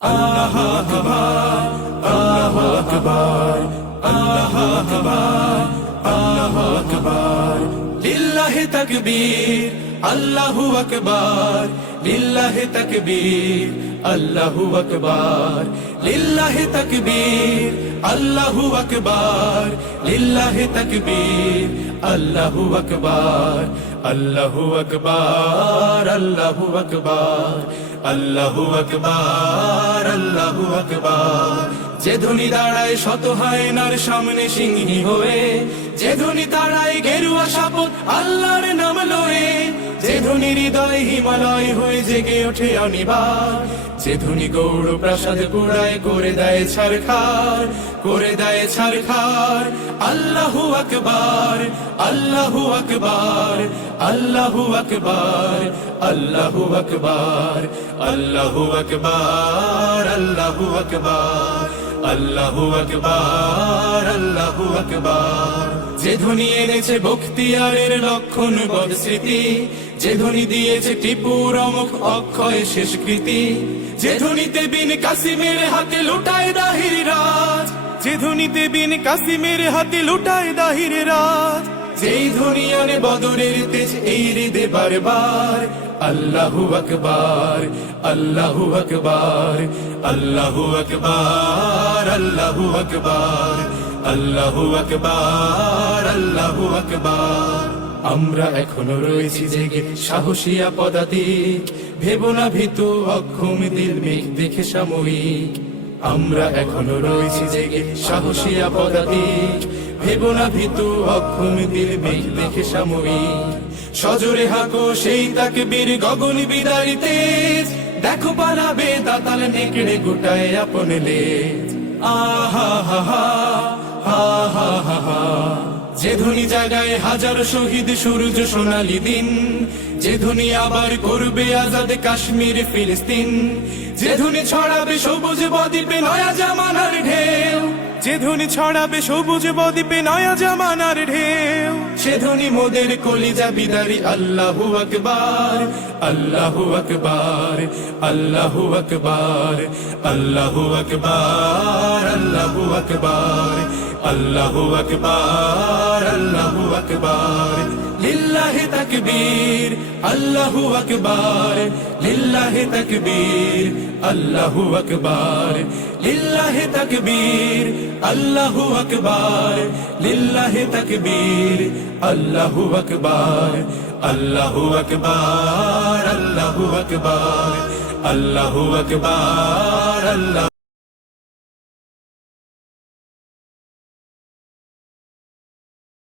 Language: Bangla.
আল্লাহু আকবার, আল্লাহু আকবার, আল্লাহু আকবার, আল্লাহু আকবার। লিল্লাহি তাকবীর, আল্লাহু আকবার, লিল্লাহি তাকবীর, আল্লাহু আকবার, লিল্লাহি তাকবীর, আল্লাহু আকবার, লিল্লাহি তাকবীর, আল্লাহু আকবার, আল্লাহু আকবার, আল্লাহু আকবার, আল্লাহু আকবার, আল্লাহু আকবার। যে ধ্বনি দাঁড়ায় শত হায়নার সামনে সিংহী হয়ে, যে ধ্বনি দাঁড়ায় গেরুয়া শপথ আল্লাহর নাম লয়ে, যে ধ্বনি হৃদয় হিমালয় হয়ে জেগে ওঠে অনিবার, যে ধ্বনি গৌড় প্রাসাদ পুরায় করে দেয় ছারখার, করে দেয় ছারখার। আল্লাহু আকবার, আল্লাহু আকবার, আল্লাহু আকবার, আল্লাহু আকবার, আল্লাহু আকবার, আল্লাহু আকবার, আল্লাহু আকবার, আল্লাহু আকবার। যে ধ্বনি এনেছে বখতিয়ারের লক্ষণ বদ স্মৃতি, যে ধ্বনি দিয়েছে টিপুর অমুখ অক্ষয় শেষকৃতি, যে ধ্বনিতে বিন কাসিমের হাতে লুটায় দাহির রাজ, যে ধ্বনিতে বিন কাসিমের হাতে লুটায় দাহির রাজ, যেই ধ্বনি আনে বদরের তেজ এই হৃদে বারবার। আল্লাহু আকবার, আল্লাহু আকবার, আল্লাহু আকবার, আল্লাহু আকবার, আল্লাহু আকবার, আল্লাহু আকবার। আমরা এখনো রয়েছি জেগে সাহসিয়া পদাতিক, ভেবো না ভীতু অক্ষম দিল মেঘ দেখে সাময়িক। আমরা এখনো রয়েছি জেগে সাহসিয়া পদাতিক, ভেবো না ভীতু অক্ষম দিল মেঘ দেখে সাময়িক। সজোরে হাঁকো সেই তাকবীর গগন বিদারী তেজ, দেখো পালাবে দাতাল নেকড়ে গোটায় আপন লেজ। আহা হা হা, হা হা হা হা। যে ধ্বনি জাগায় হাজার শহীদ সূর্য সোনালী দিন, যে ধ্বনি আবার করবে আজাদ কাশ্মীর ফিলিস্তিন, যে ধ্বনি ছড়াবে সবুজ বদ্বীপে নয়া জামানার ঢেউ, যে ধ্বনি ছড়াবে সবুজ বদ্বীপে নয়া জামানার ঢেউ, সে ধ্বনি মোদের কলিজা বিদারি। আল্লাহু আকবার, আল্লাহু আকবার, আল্লাহু আকবার, আল্লাহু আকবার, আল্লাহু আকবার, আল্লাহু আকবার, আল্লাহু আকবার। লিল্লাহি তাকবীর, আল্লাহু আকবার, লিল্লাহি তাকবীর, আল্লাহু আকবার, লিল্লাহি তাকবীর, আল্লাহু আকবার, লিল্লাহি তাকবীর, আল্লাহু আকবার, আল্লাহু আকবার, আল্লাহু আকবার, আল্লাহু আকবার, আল্লাহ।